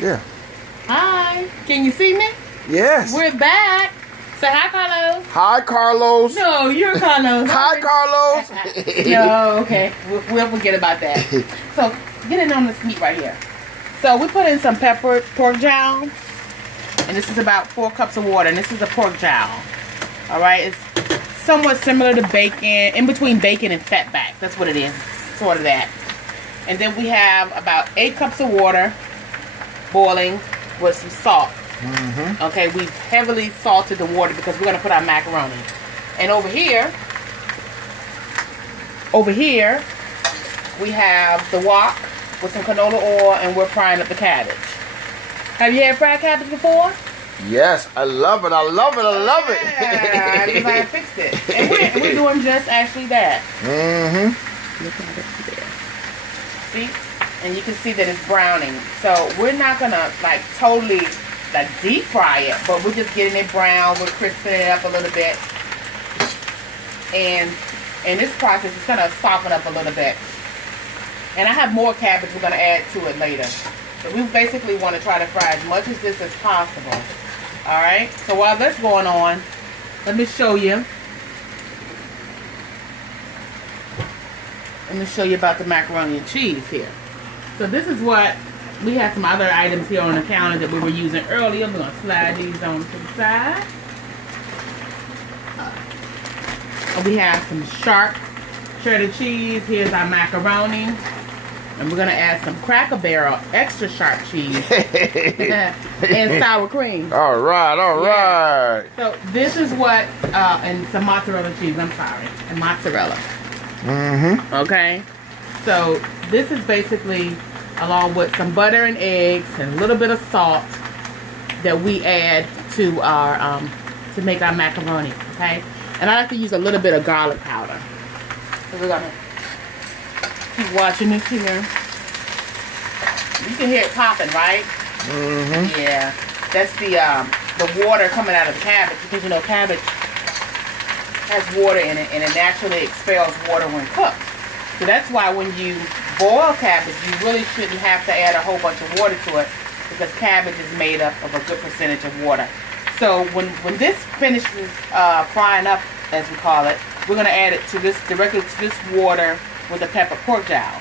Yeah. Hi. Can you see me? Yes. We're back. Say hi, Carlos. Hi, Carlos. No, you're Carlos. Hi, Carlos. No, okay. We'll forget about that. So, get in on this meat right here. So, we put in some peppered pork jowl. And this is about 4 cups of water. And this is a pork jowl. Alright? It's somewhat similar to bacon. In between bacon and fatback. That's what it is. Sort of that. And then we have about 8 cups of water boiling with some salt. Okay, we've heavily salted the water because we're going to put our macaroni. And over here, we have the wok with some canola oil, and we're frying up the cabbage. Have you had fried cabbage before? Yes, I love it. I love it. I love it. Yeah, I fixed it. And we're doing just actually that. Look at it there. See? And you can see that it's browning. So we're not going to like totally like deep fry it, but we're just getting it brown. We're crisping it up a little bit. And in this process, it's going to soften up a little bit. And I have more cabbage we're going to add to it later. But we basically want to try to fry as much of this as possible. Alright? So while that's going on, let me show you. Let me show you about the macaroni and cheese here. So this is what, we have some other items here on the counter that we were using earlier. I'm going to slide these on to the side. We have some sharp cheddar cheese. Here's our macaroni. And we're going to add some Cracker Barrel extra sharp cheese. And sour cream. All right, all right. So this is what, and some mozzarella cheese, I'm sorry. And mozzarella. Okay. So this is basically along with some butter and eggs and a little bit of salt that we add to our to make our macaroni. Okay. And I like to use a little bit of garlic powder. So we're gonna keep watching this here. You can hear it popping, right? Yeah. That's the water coming out of the cabbage, because you know cabbage has water in it, and it naturally expels water when cooked. So that's why when you boil cabbage, you really shouldn't have to add a whole bunch of water to it, because cabbage is made up of a good percentage of water. So when this finishes frying up, as we call it, we're going to add it to this, directly to this water with the pepper pork jowl.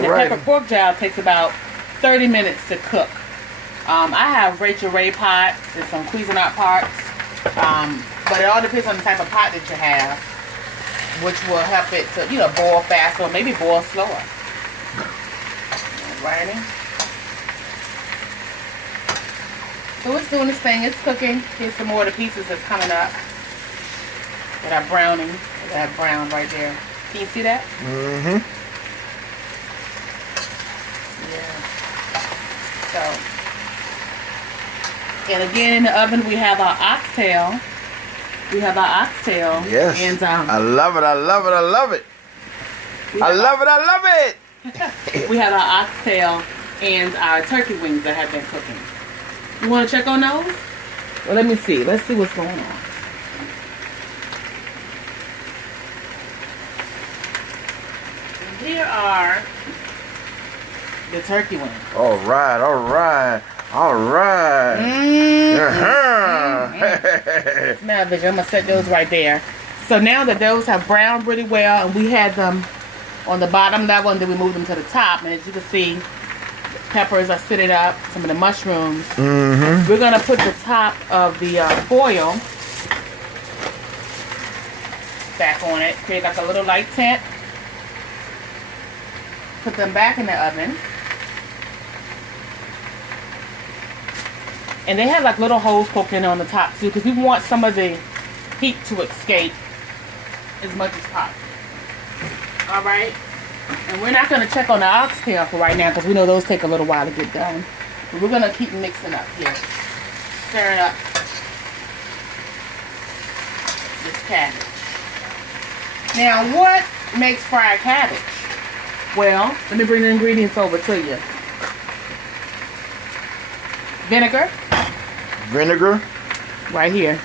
The pepper pork jowl takes about 30 minutes to cook. I have Rachel Ray pots and some Cuisinart pots. But it all depends on the type of pot that you have, which will help it to, you know, boil faster or maybe boil slower. Alrighty. So it's doing this thing. It's cooking. Here's some more of the pieces that's coming up that are browning. That brown right there. Can you see that? Yeah. So, and again in the oven we have our oxtail. Yes. And I love it. I love it. I love it. I love it. I love it. We have our oxtail and our turkey wings that have been cooking. You want to check on those? Well, let me see. Let's see what's going on. And here are the turkey wings. All right. All right. All right. Smell it. I'm going to set those right there. So now that those have browned really well, and we had them on the bottom level, and then we moved them to the top, and as you can see, the peppers are sitting up, some of the mushrooms. We're going to put the top of the foil back on it, create like a little light tint. Put them back in the oven. And they have like little holes poked in on the top too, because we want some of the heat to escape as much as possible. Alright? And we're not going to check on the oxtail for right now, because we know those take a little while to get done. But we're going to keep mixing up here. Stirring up this cabbage. Now, what makes fried cabbage? Well, let me bring the ingredients over to you. Vinegar. Vinegar. Right here.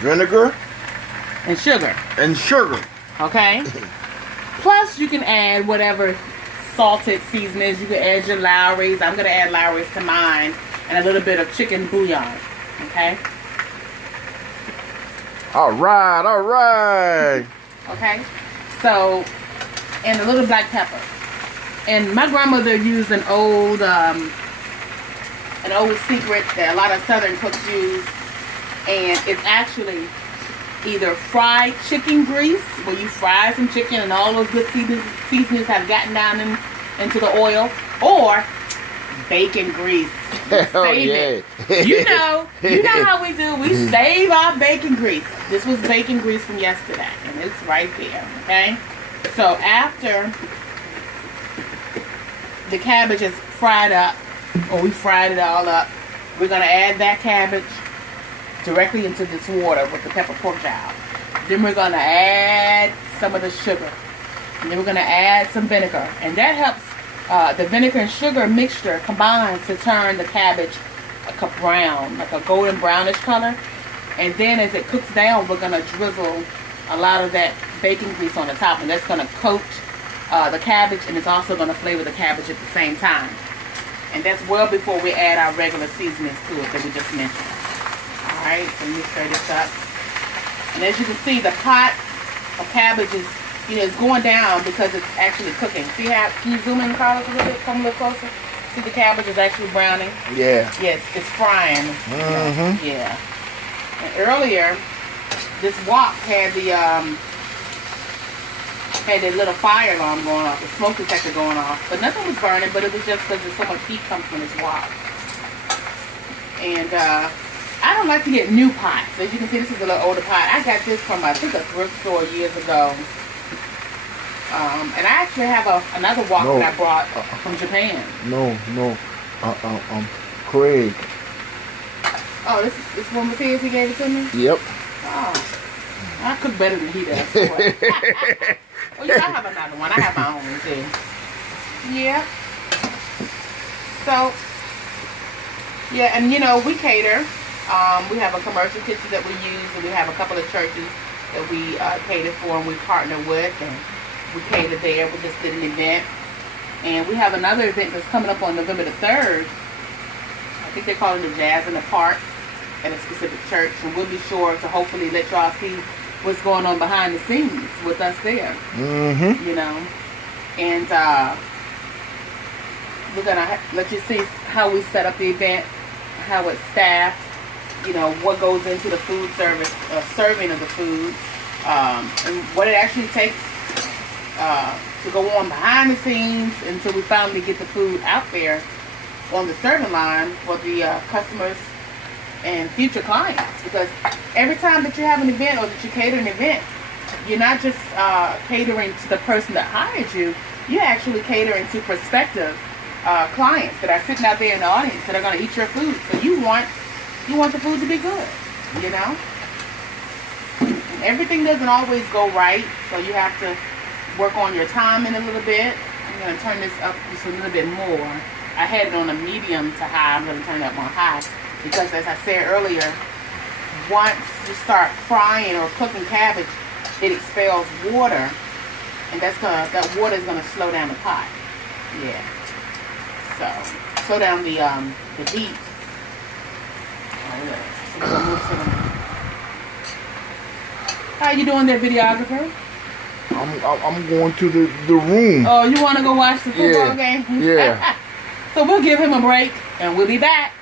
Vinegar. And sugar. And sugar. Okay? Plus, you can add whatever salted seasonings. You can add your Lowry's. I'm gonna add Lowry's to mine, and a little bit of chicken bouillon. Okay. All right, all right. Okay. So, and a little black pepper. And my grandmother used an old secret that a lot of Southern cooks use, and it's actually either fried chicken grease, where you fry some chicken and all those good seasonings have gotten down into the oil, or bacon grease. Oh Save yeah. it. You know how we do. We save our bacon grease. This was bacon grease from yesterday, and it's right there. Okay. So after the cabbage is fried up, or we fried it all up, we're gonna add that cabbage directly into this water with the pepper pork jowl. Then we're gonna add some of the sugar, and then we're gonna add some vinegar, and that helps. The vinegar and sugar mixture combines to turn the cabbage like a brown, like a golden brownish color. And then as it cooks down, we're gonna drizzle a lot of that bacon grease on the top, and that's gonna coat the cabbage, and it's also gonna flavor the cabbage at the same time. And that's well before we add our regular seasonings to it that we just mentioned. All right, so let me stir this up. And as you can see, the pot of cabbage is, it's going down because it's actually cooking. See how, can you zoom in, Carlos, a little bit? Come a little closer. See the cabbage is actually browning? Yeah. Yes, it's frying. Mm-hmm. Yeah. And earlier, this wok had the little fire alarm going off, the smoke detector going off. But nothing was burning, but it was just because there's so much heat comes from this wok. And I don't like to get new pots. As you can see, this is a little older pot. I got this from, I think, a thrift store years ago. And I actually have another wok that I brought from Japan. Craig. Oh, this one was his, he gave it to me? Yep. Oh. I cook better than he does. Well, I have another one. I have my own one too. Yeah. So, yeah, and we cater. We have a commercial kitchen that we use, and we have a couple of churches that we cater for and we partner with, and we cater there. We just did an event, and we have another event that's coming up on November the 3rd. I think they call it the Jazz in the Park at a specific church, and we'll be sure to hopefully let y'all see what's going on behind the scenes with us there. Mm-hmm. And we're gonna let you see how we set up the event, how it's staffed, what goes into the food service, serving of the food, and what it actually takes to go on behind the scenes until we finally get the food out there on the serving line for the customers and future clients. Because every time that you have an event or that you cater an event, you're not just catering to the person that hired you, you're actually catering to prospective clients that are sitting out there in the audience that are going to eat your food. So you want the food to be good, And everything doesn't always go right, so you have to work on your timing a little bit. I'm going to turn this up just a little bit more. I had it on a medium to high. I'm going to turn it up on high because, as I said earlier, once you start frying or cooking cabbage, it expels water, and that water is going to slow down the pot. Yeah. So slow down the heat. How you doing there, videographer? I'm going to the room. Oh, you want to go watch the football game? Yeah. So we'll give him a break, and we'll be back.